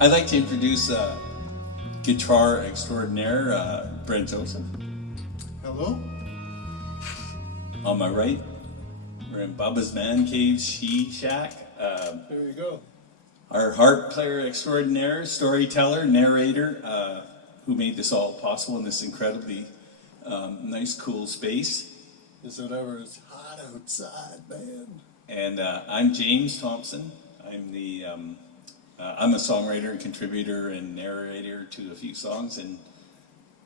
I'd like to introduce guitar extraordinaire, Brent Joseph. Hello. On my right, we're in Bubba's Man Cave She Shack. There you go. Our harp player extraordinaire, storyteller, narrator, who made this all possible in this incredibly nice, cool space. Is it ever as hot outside, man? And I'm James Thomson. I'm a songwriter and contributor and narrator to a few songs, and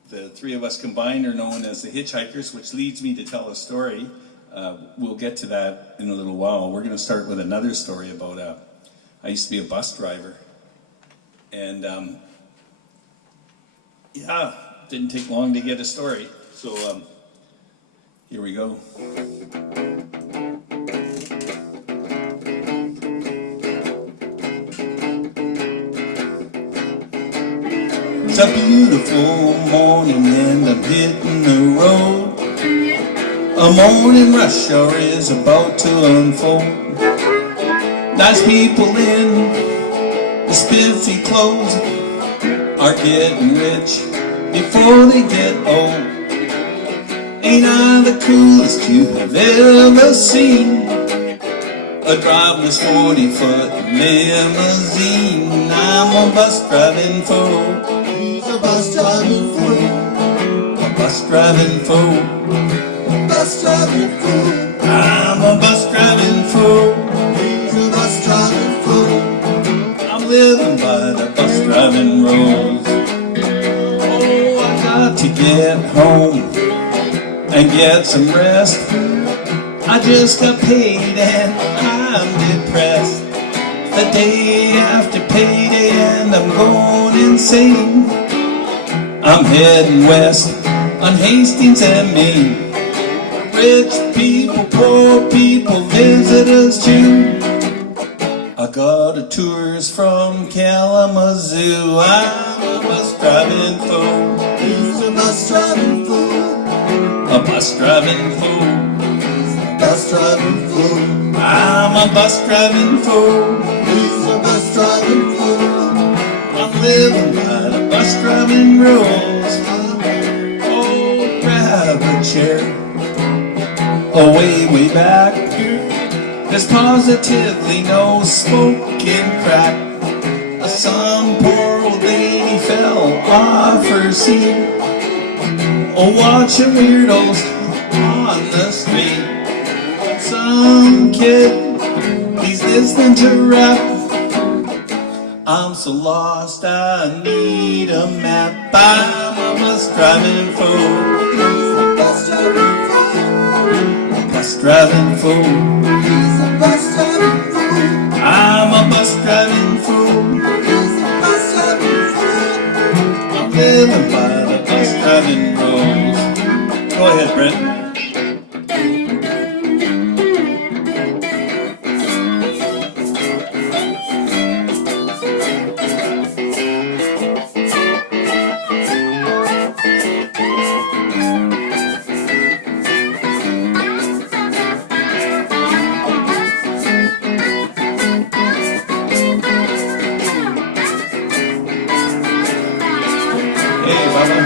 the three of us combined are known as the Hitchhikers, which leads me to tell a story. We'll get to that in a little while. We're going to start with another story about I used to be a bus driver, and yeah, didn't take long to get a story. So here we go. It's a beautiful morning and I'm hitting the road. A morning rush hour is about to unfold. Nice people in the spiffy clothes are getting rich before they get old. Ain't I the coolest you have ever seen? A driveless 40-foot limousine. I'm a bus driving fool. He's a bus driving fool. A bus driving fool. Bus driving fool. I'm a bus driving fool. He's a bus driving fool. I'm living by the bus driving rules. Oh, I got to get home and get some rest. I just got paid and I'm depressed. The day after payday and I'm going insane. I'm heading west on Hastings and Main. Rich people, poor people, visitors too. I got a tours from Kalamazoo. I'm a bus driving fool. He's a bus driving fool. A bus driving fool. Bus driving fool. I'm a bus driving fool. He's a bus driving fool. I'm living by the bus driving rules. Oh, grab a chair. Oh, way back. There's positively no smoking crack. Some poor old lady fell off her seat. Oh, watching weirdos on the street. Some kid, he's listening to rap. I'm so lost, I need a map. I'm a bus driving fool. He's a bus driving fool. A bus driving fool. He's a bus driving fool. I'm a bus driving fool. He's a bus driving fool. I'm living by the bus driving rules. Go ahead, Brent. Hey, Bubba.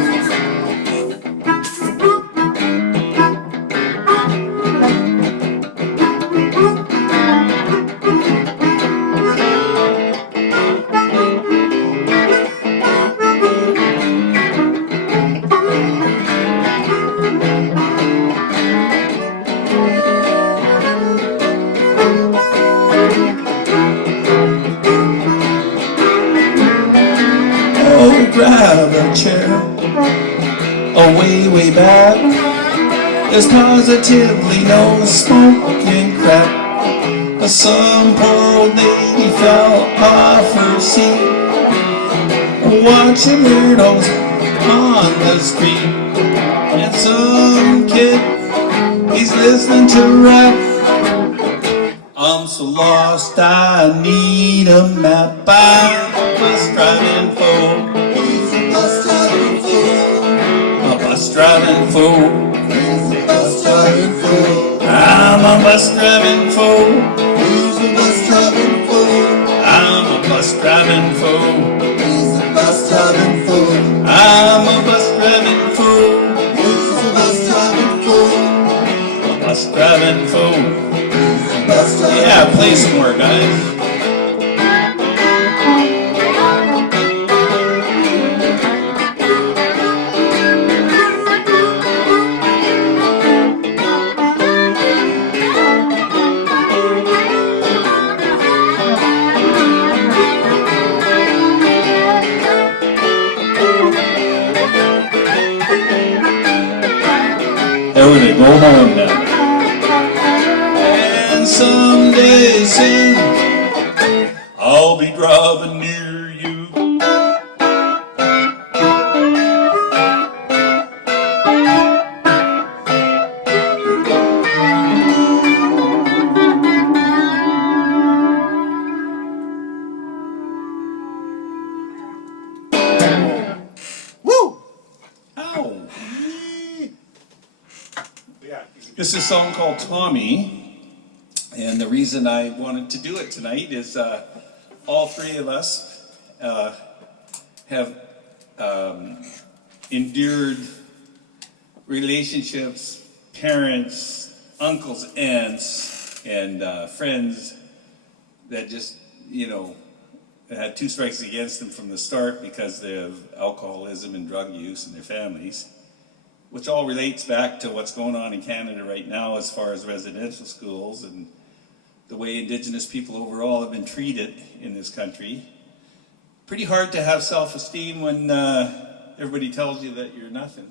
Oh, grab a chair. Oh, way back. There's positively no smoking crack. Some poor old lady fell off her seat. Watching weirdos on the street. And some kid, he's listening to rap. I'm so lost, I need a map. I'm a bus driving fool. He's a bus driving fool. A bus driving fool. He's a bus driving fool. I'm a bus driving fool. He's a bus driving fool. I'm a bus driving fool. play some more, guys. There we go home now. And someday soon, I'll be driving near you. Woo! Ow! This is a song called Tommy, and the reason I wanted to do it tonight is all three of us have endured relationships, parents, uncles, aunts, and friends that just, had two strikes against them from the start because of alcoholism and drug use in their families, which all relates back to what's going on in Canada right now as far as residential schools and the way Indigenous people overall have been treated in this country. Pretty hard to have self-esteem when everybody tells you that you're nothing.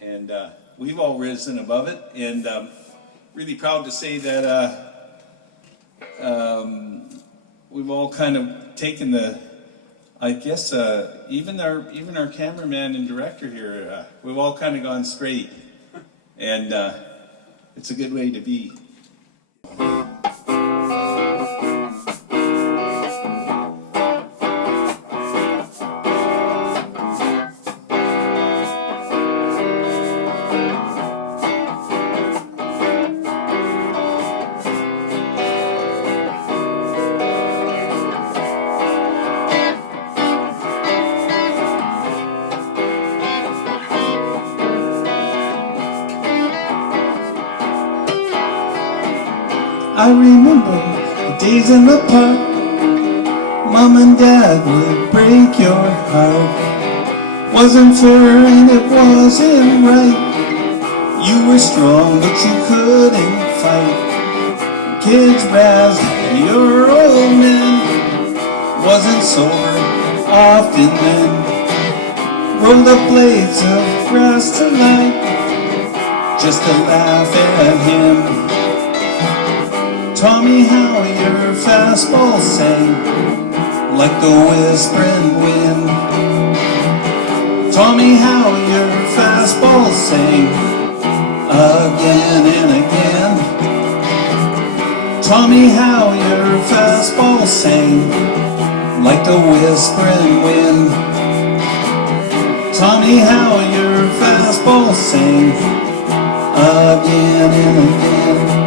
And we've all risen above it, and really proud to say that we've all kind of taken the, I guess even our cameraman and director here, we've all kind of gone straight, and it's a good way to be. I remember the days in the park. Mom and Dad would break your heart. Wasn't fair and it wasn't right. You were strong but you couldn't fight. Kids razzed your old men. Wasn't sober often then. Rolled up blades of grass to light just to laugh at him. Tommy, how your fastball sang like the whispering wind. Tommy, how your fastball sang again and again. Tommy, how your fastball sang like the whispering wind. Tommy, how your fastball sang again and again.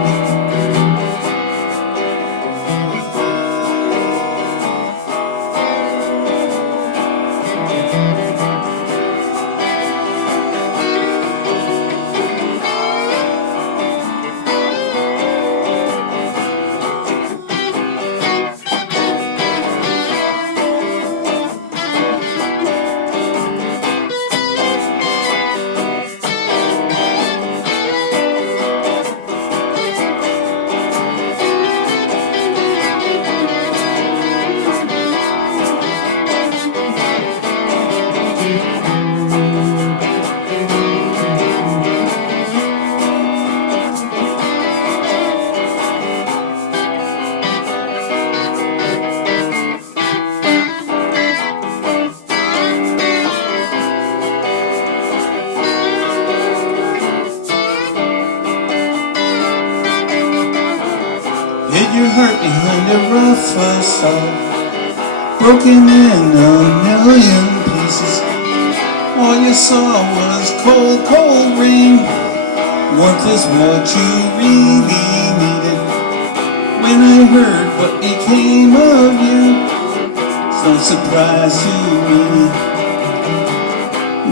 Hid your heart behind a rough facade, broken in a million pieces. All you saw was cold, cold rain. Warmth is what you really needed. When I heard what became of you, it's no surprise to me.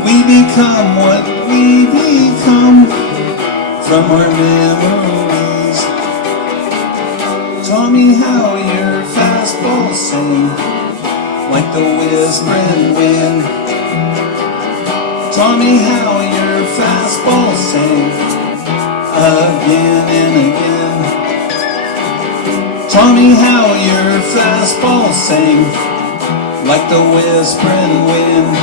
We become what we become from our memories. me how your fastballs sing like the whispering wind. Taught me how your fastballs sing again and again. Taught me how your fastballs sing like the whispering wind.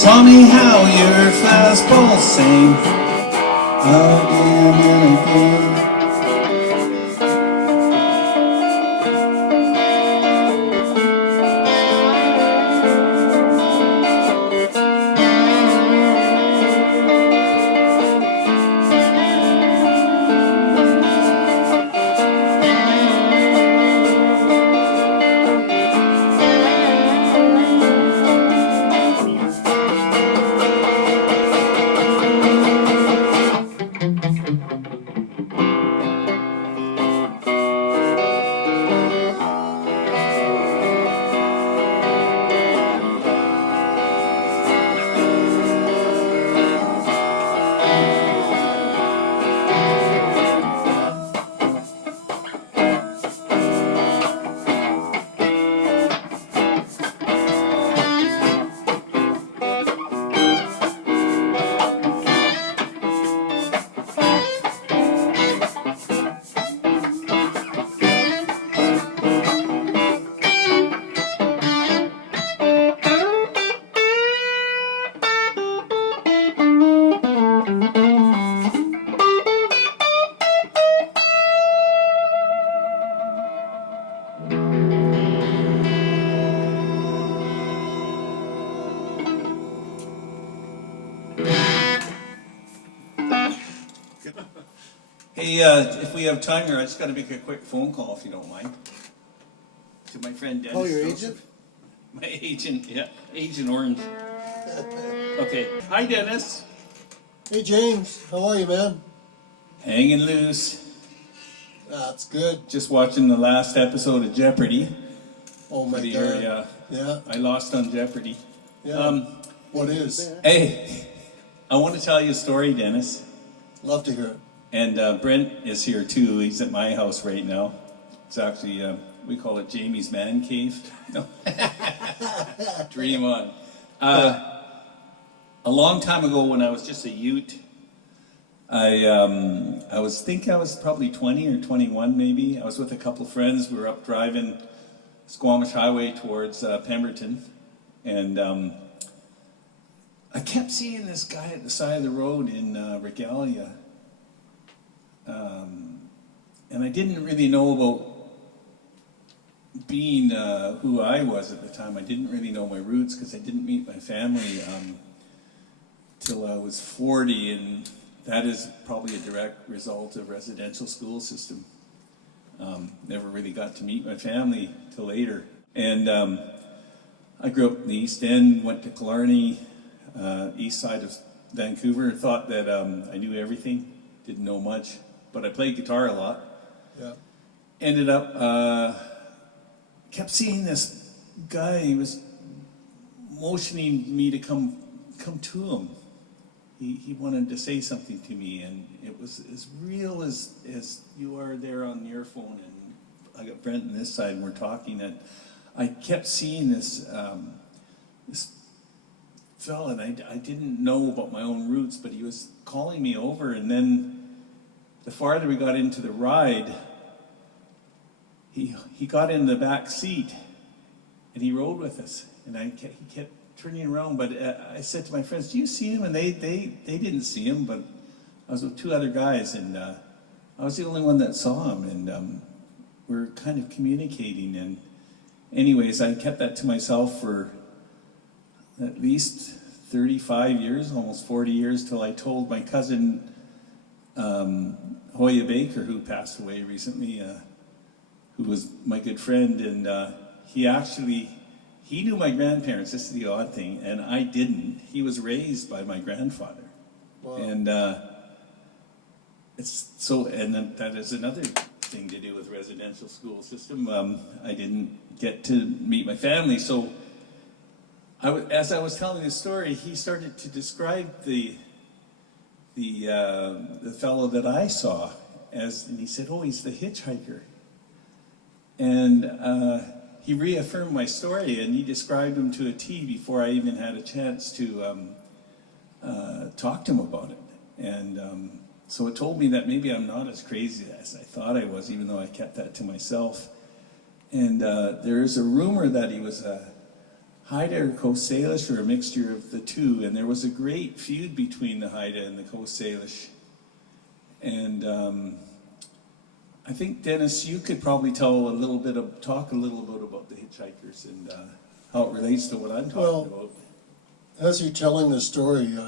Taught me how your fastballs sing again and again. Hey, if we have time here, I just got to make a quick phone call, if you don't mind, to my friend Dennis. Oh, your Joseph. agent? My agent, yeah, Agent Orange. Okay, hi Dennis. Hey James, how are you, man? Hanging loose. That's good. Just watching the last episode of Jeopardy. Oh my For the God. year, yeah. Yeah. I lost on Jeopardy. Yeah. What is? Hey, I want to tell you a story, Dennis. Love to hear it. And Brent is here too. He's at my house right now. It's actually, we call it Jamie's Man Cave. No. Dream on. A long time ago when I was just a Ute, I was probably 20 or 21 maybe. I was with a couple of friends. We were up driving Squamish Highway towards Pemberton. And I kept seeing this guy at the side of the road in regalia. And I didn't really know about being who I was at the time. I didn't really know my roots because I didn't meet my family till I was 40, and that is probably a direct result of residential school system. Never really got to meet my family till later. And I grew up in the East End, went to Killarney, east side of Vancouver, thought that I knew everything, didn't know much, but I played guitar a lot. Yeah. Ended up, kept seeing this guy. He was motioning me to come to him. He wanted to say something to me, and it was as real as you are there on your phone, and I got Brent on this side, and we're talking, and I kept seeing this this fella, and I didn't know about my own roots, but he was calling me over, and then the farther we got into the ride, he got in the back seat, and he rode with us, and he kept turning around, but I said to my friends, do you see him? And they didn't see him, but I was with two other guys, and I was the only one that saw him, and we're kind of communicating, and anyways, I kept that to myself for at least 35 years, almost 40 years, till I told my cousin Hoya Baker, who passed away recently, who was my good friend, and he knew my grandparents. This is the odd thing, and I didn't. He was raised by my grandfather. Wow. And that is another thing to do with residential school system. I didn't get to meet my family, so as I was telling this story, he started to describe the fellow that I saw, and he said, "Oh, he's the hitchhiker." And he reaffirmed my story, and he described him to a T before I even had a chance to talk to him about it. And so it told me that maybe I'm not as crazy as I thought I was, even though I kept that to myself. And there is a rumor that he was a Haida or Coast Salish, or a mixture of the two, and there was a great feud between the Haida and the Coast Salish. And I think, Dennis, you could probably talk a little bit about the Hitchhikers and how it relates to what I'm talking about. As you're telling the story,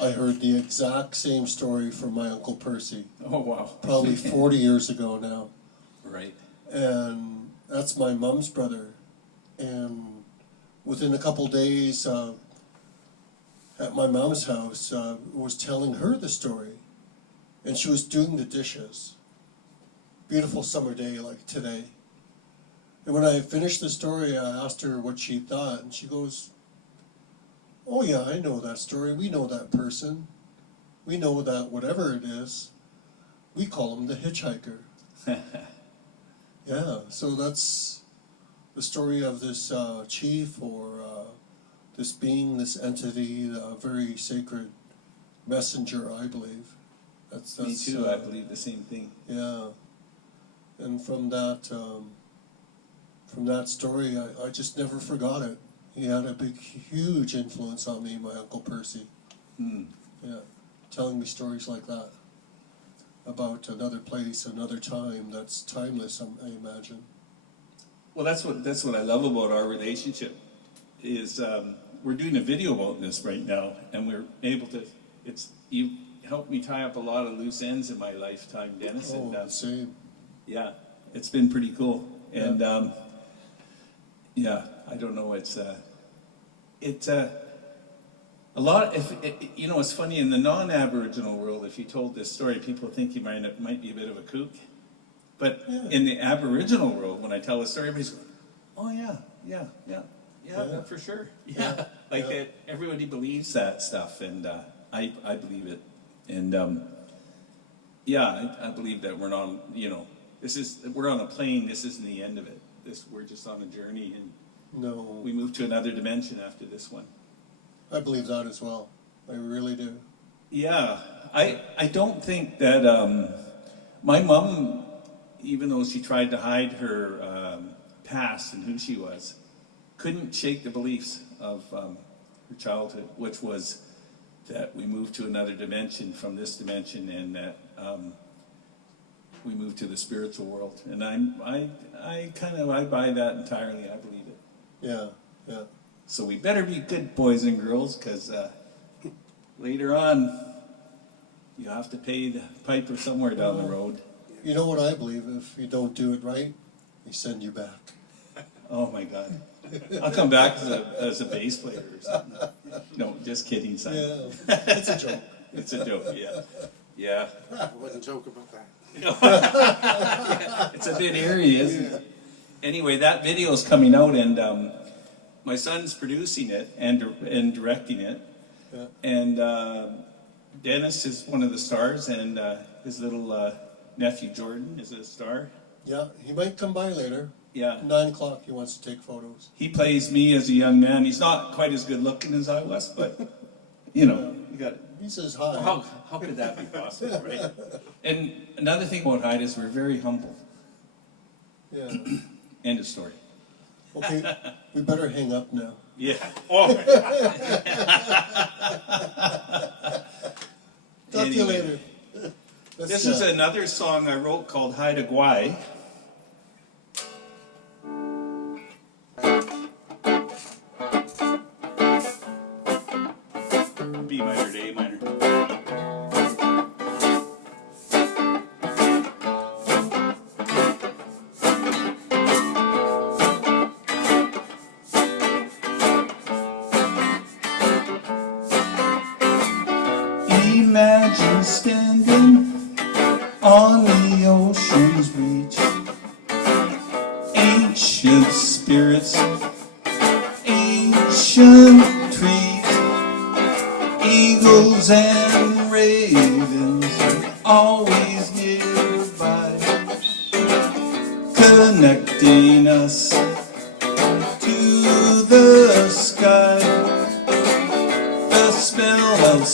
I heard the exact same story from my Uncle Percy. Oh, wow. Probably 40 years ago now. Right. And that's my mom's brother. And within a couple days, at my mom's house, was telling her the story. And she was doing the dishes. Beautiful summer day like today. And when I finished the story, I asked her what she thought, and she goes, "Oh yeah, I know that story. We know that person. We know that whatever it is, we call him the hitchhiker." Yeah, so that's the story of this chief, or this being, this entity, a very sacred messenger, I believe. That's Me too, I believe the same thing. Yeah, and from that story, I just never forgot it. He had a big, huge influence on me, my Uncle Percy. Yeah, telling me stories like that about another place, another time that's timeless, I imagine. Well, that's what I love about our relationship, is we're doing a video about this right now, and we're able to, you helped me tie up a lot of loose ends in my lifetime, Dennis. Oh, and, same. Yeah, it's been pretty cool. And yeah, I don't know, it's a lot. You know, it's funny, in the non-Aboriginal world, if you told this story, people think you might be a bit of a kook. But in the Aboriginal world, when I tell the story, everybody's going, "Oh yeah, that for sure." Yeah, like that. Everybody believes that stuff, and I believe it. And I believe that we're not. You know, we're on a plane. This isn't the end of it. We're just on a journey, and we move to another dimension after this one. I believe that as well. I really do. Yeah, I don't think that my mom, even though she tried to hide her past and who she was, couldn't shake the beliefs of her childhood, which was that we moved to another dimension from this dimension, and that we moved to the spiritual world. And I buy that entirely. I believe it. Yeah. So we better be good boys and girls, because later on you have to pay the piper somewhere down the road. You know what I believe? If you don't do it right, they send you back. Oh my God. I'll come back as a bass player or something. No, just kidding, son. Yeah, it's a joke. It's a joke, yeah. I wouldn't joke about that. Yeah, it's a bit eerie, isn't it? Anyway, that video's coming out, and my son's producing it and directing it. Yeah. And Dennis is one of the stars, and his little nephew Jordan is a star. Yeah, he might come by later. Yeah. 9 o'clock, he wants to take photos. He plays me as a young man. He's not quite as good looking as I was, but you know, you got. He says hi. How could that be possible, right? And another thing about Haida is we're very humble. Yeah. End of story. Okay, we better hang up now. Yeah. Oh. Talk to you later. This is another song I wrote called Haida Gwai. B minor to A minor. Imagine standing on the ocean's reach, ancient spirits, ancient trees, eagles and ravens, always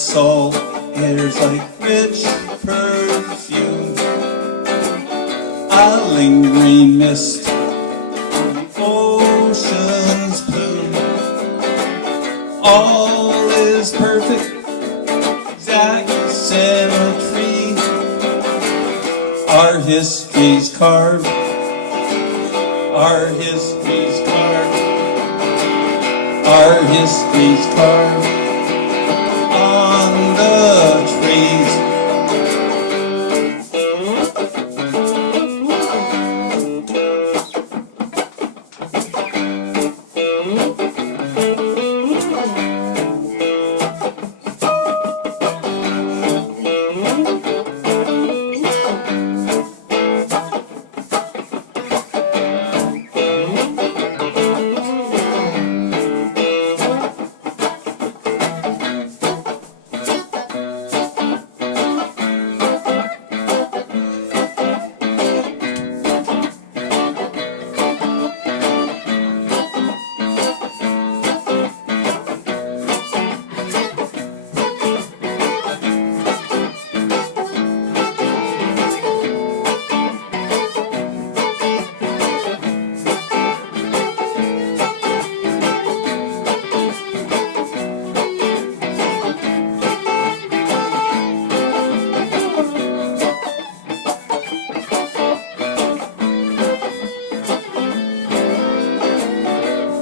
salt airs like rich perfume, a lingering mist on the ocean's plume. All is perfect, exact symmetry. Our history's carved, our history's carved, our history's carved on the trees.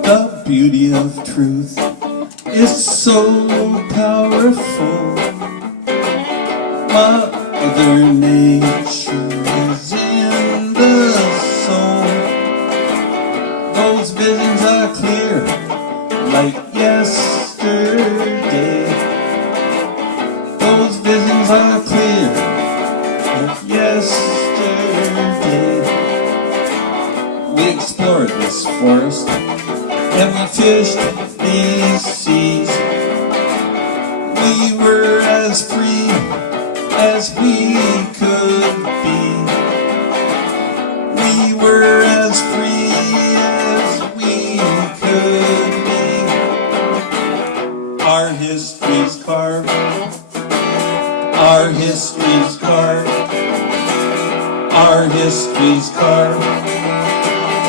The beauty of truth is so powerful. Mother Nature is in the soul. Those visions are clear like yesterday. Those visions are clear like yesterday. We explored this forest and we fished these seas. We were as free as we could be. We were as free as we could be. Our history's carved, our history's carved, our history's carved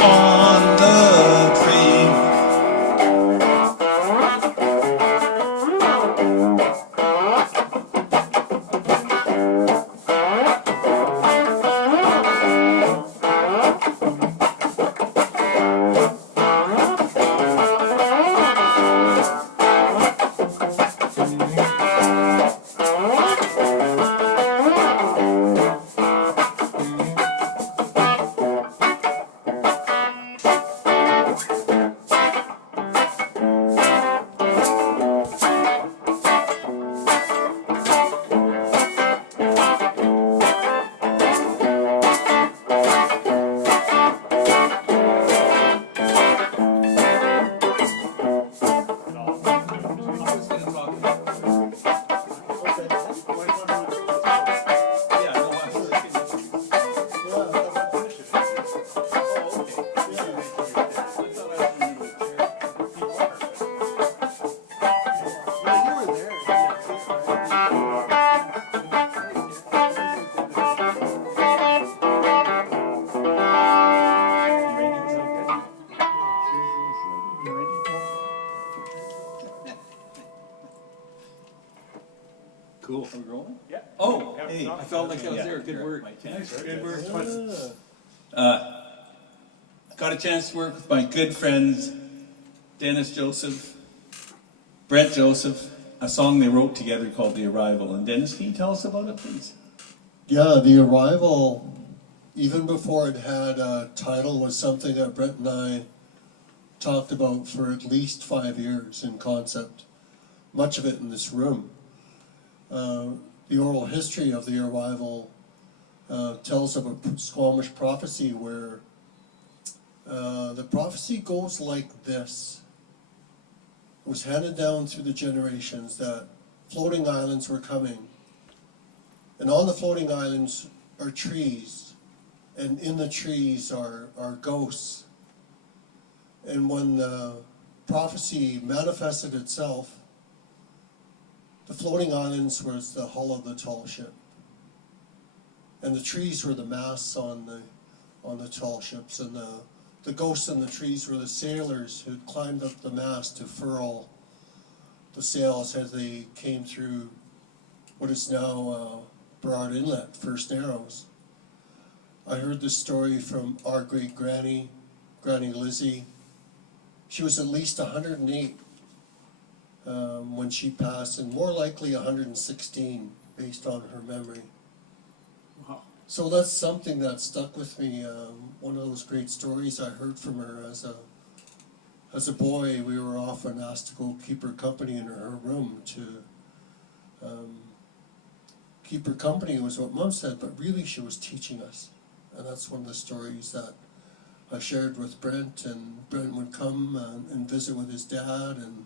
on the tree. Cool. Are we rolling? Yeah. Oh, hey. I felt like I was there. Good work. Good work. Got a chance to work with my good friends, Brent Joseph, a song they wrote together called The Arrival. And Dennis, can you tell us about it, please? Yeah, The Arrival, even before it had a title, was something that Brent and I talked about for at least 5 years in concept. Much of it in this room. The oral history of The Arrival tells of a Squamish prophecy where the prophecy goes like this. It was handed down through the generations that floating islands were coming. And on the floating islands are trees, and in the trees are ghosts. And when the prophecy manifested itself, the floating islands was the hull of the tall ship. And the trees were the masts on the tall ships, and the ghosts in the trees were the sailors who climbed up the mast to furl the sails as they came through what is now Burrard Inlet, First Narrows. I heard this story from our great Granny Lizzie. She was at least 108 when she passed, and more likely 116 based on her memory. Wow. So that's something that stuck with me. One of those great stories I heard from her as a boy. We were often asked to go keep her company in her room to keep her company was what Mom said, but really she was teaching us. And that's one of the stories that I shared with Brent, and Brent would come and visit with his dad and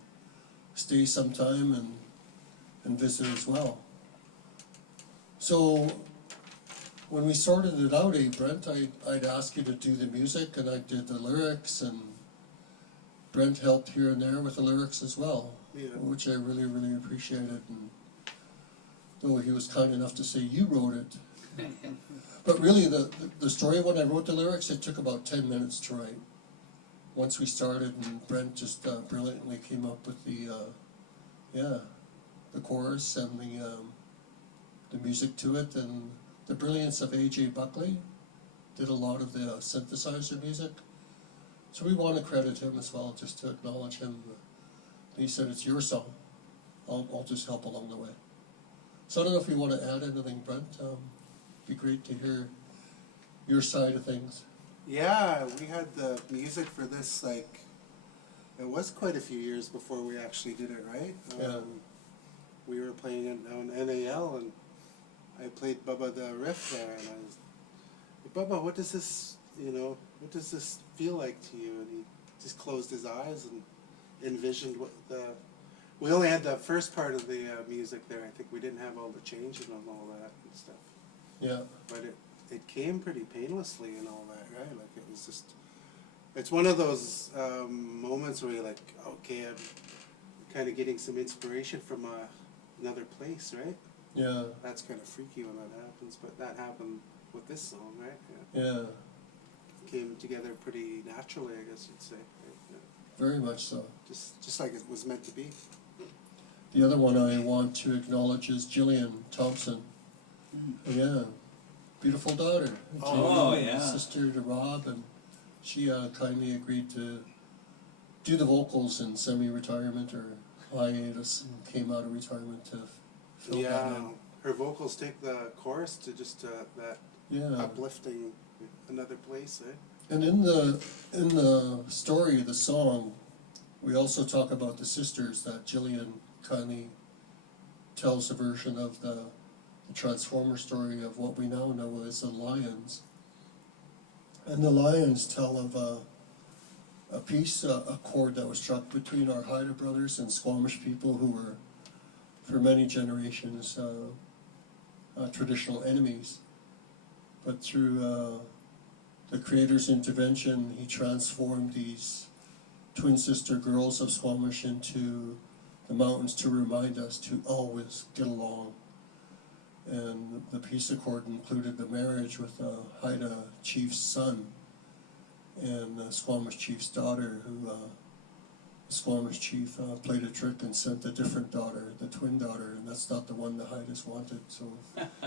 stay sometime and visit as well. So when we sorted it out, Brent, I'd ask you to do the music, and I did the lyrics, and Brent helped here and there with the lyrics as well, which I really, really appreciated. And though he was kind enough to say you wrote it. But really, the story, when I wrote the lyrics, it took about 10 minutes to write. Once we started, and Brent just brilliantly came up with the chorus and the music to it, and the brilliance of A.J. Buckley did a lot of the synthesizer music. So we want to credit him as well, just to acknowledge him. He said, it's your song. I'll just help along the way. So I don't know if you want to add anything, Brent. Be great to hear your side of things. Yeah, we had the music for this, like, it was quite a few years before we actually did it, right? We were playing it on NAL, and I played Bubba the riff there, and I was, Bubba, what does this, what does this feel like to you? And he just closed his eyes and envisioned what we only had the first part of the music there. I think we didn't have all the changes and all that and stuff. Yeah. But it came pretty painlessly and all that, right? Like, it was just, it's one of those moments where you're like, okay, I'm kind of getting some inspiration from another place, right? Yeah. That's kind of freaky when that happens, but that happened with this song, right? Yeah. Came together pretty naturally, I guess you'd say. Right? Yeah. Very much so. Just like it was meant to be. The other one I want to acknowledge is Jillian Thomson. Yeah, beautiful daughter. Oh, Jillian, yeah. Sister to Rob, and she kindly agreed to do the vocals in semi-retirement or hiatus, and came out of retirement to fill that in. Her vocals take the chorus to just that uplifting another place, eh? And in the story of the song, we also talk about the sisters that Jillian kindly tells a version of the Transformer story of what we now know as the Lions. And the Lions tell of a piece, a chord that was struck between our Haida brothers and Squamish people who were, for many generations, traditional enemies. But through the Creator's intervention, he transformed these twin sister girls of Squamish into the mountains to remind us to always get along. And the peace accord included the marriage with the Haida chief's son and the Squamish chief's daughter, who the Squamish chief played a trick and sent a different daughter, the twin daughter, and that's not the one the Haidas wanted. So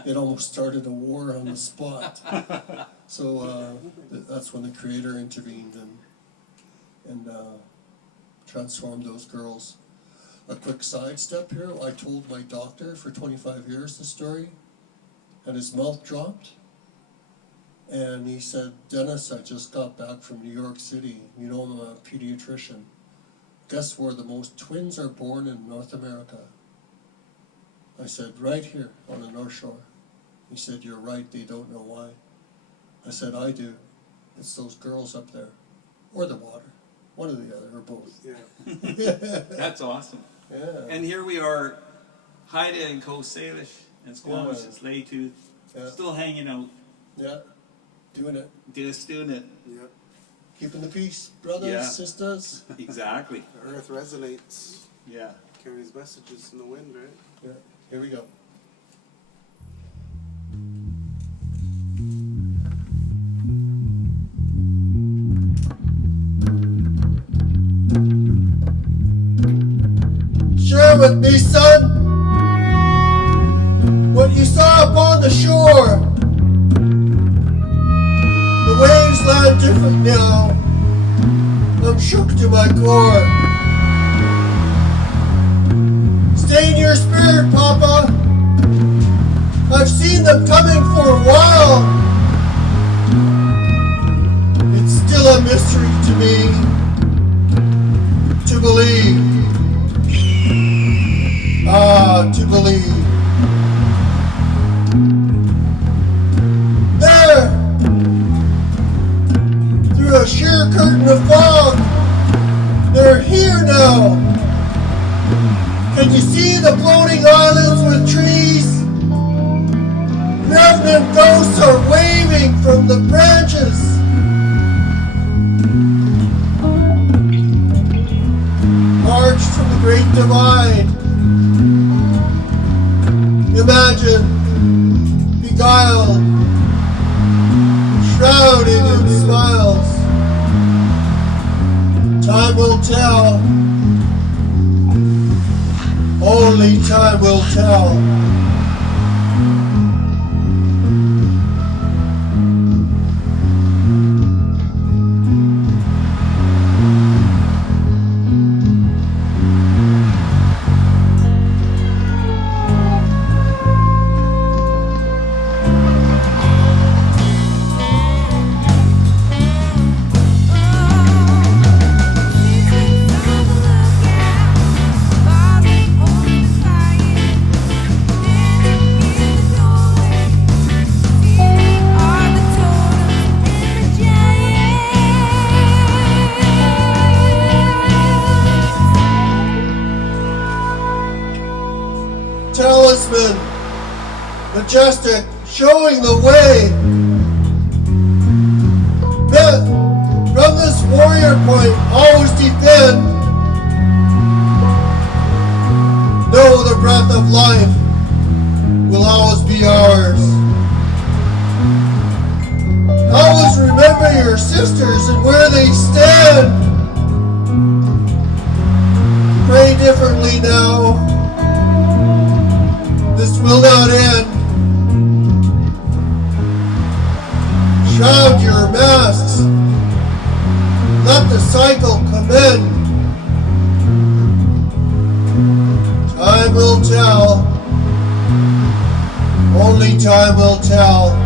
it almost started a war on the spot. So that's when the Creator intervened and transformed those girls. A quick sidestep here, I told my doctor for 25 years the story, and his mouth dropped. And he said, Dennis, I just got back from New York City. You know, I'm a pediatrician. Guess where the most twins are born in North America? I said, right here on the North Shore. He said, you're right, they don't know why. I said, I do. It's those girls up there. Or the water. One or the other, or both. Yeah. That's awesome. Yeah. And here we are, Haida and Coast Salish and Squamish and Slaytooth, still hanging out. Yeah. Doing it. Just doing it. Yep. Keeping the peace, brothers, sisters. Exactly. The earth resonates. Yeah. carries messages in the wind, right? Yeah. Here we go. Share with me, son, what you saw upon the shore. The waves land different now. I'm shook to my core. Stay in your spirit, Papa. I've seen them coming for a while. It's still a mystery to me to believe. To believe. There, through a sheer curtain of fog, they're here now. Can you see the floating islands with trees? Revenant ghosts are waving from the branches. Marched from the Great Divide. Imagine, beguiled, shrouded in smiles. Time will tell. Only time will tell. Talisman, majestic, showing the way. Men, from this warrior point, always defend. Know the breath of life will always be ours. Always remember your sisters and where they stand. Pray differently now. This will not end. Shroud your masks. Let the cycle commend. Time will tell. Only time will tell.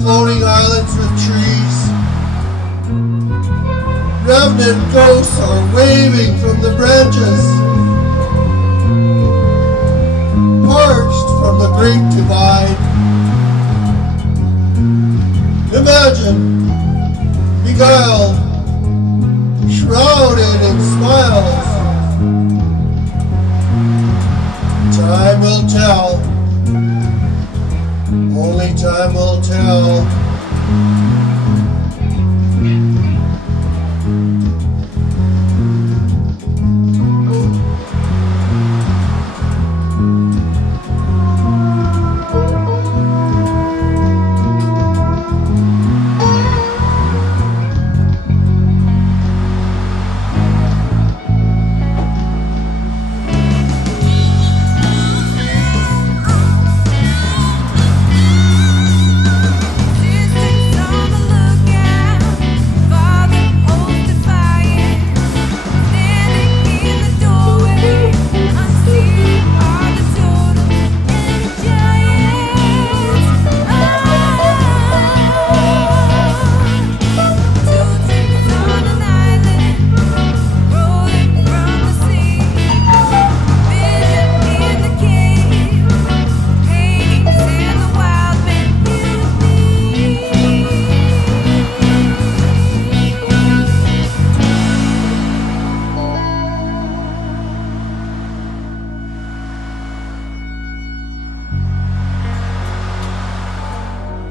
Floating islands with trees. Revenant ghosts are waving from the branches. Parched from the Great Divide. Imagine, beguiled, shrouded in smiles. Time will tell. Only time will tell.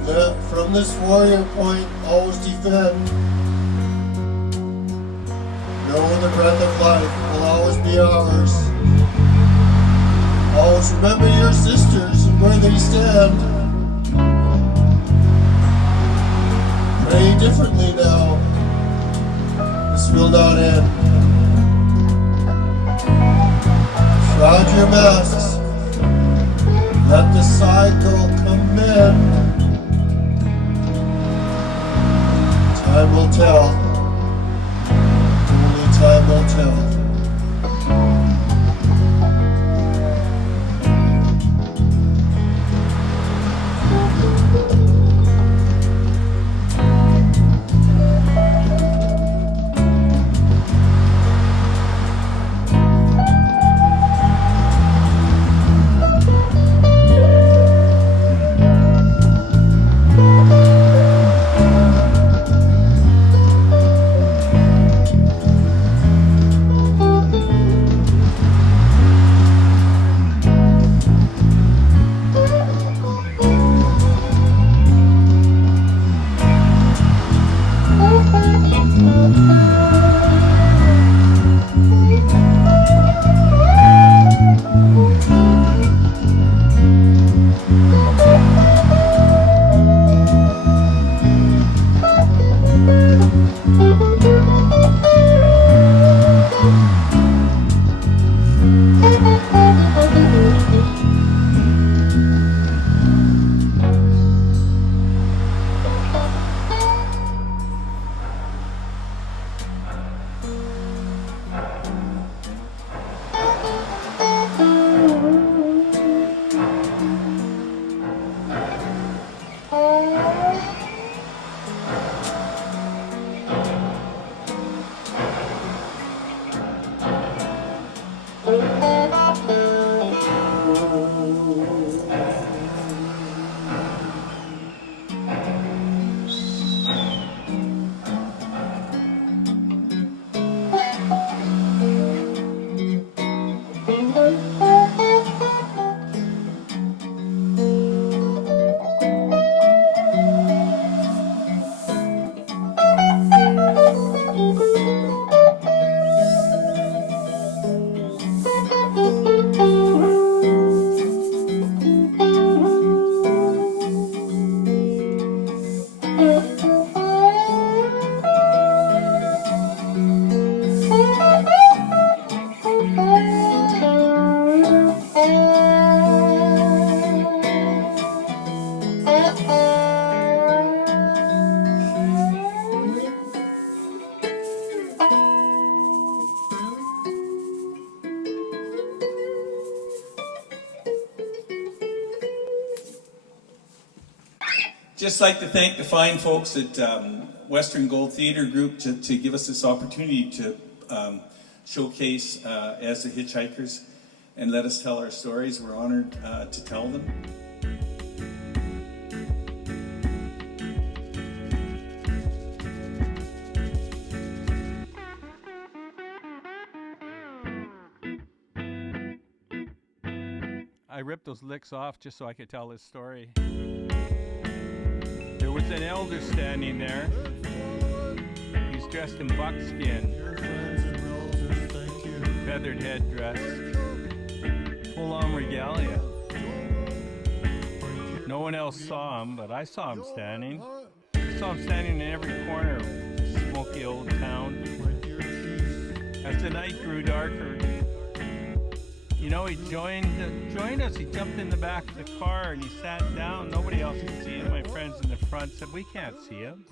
From this warrior point, always defend. Know the breath of life will always be ours. Always remember your sisters and where they stand. Pray differently now. This will not end. Shroud your masks. Let the cycle commend. Time will tell. Only time will tell. Just like to thank the fine folks at Western Gold Theatre Group to give us this opportunity to showcase as the Hitchhikers and let us tell our stories. We're honored to tell them. I ripped those licks off just so I could tell this story. There was an elder standing there. He's dressed in buckskin, feathered headdress, full-on regalia. No one else saw him, but I saw him standing. I saw him standing in every corner of this smoky old town. As the night grew darker, you know, he joined us. He jumped in the back of the car and he sat down. Nobody else could see him. My friends in the front said, "We can't see him."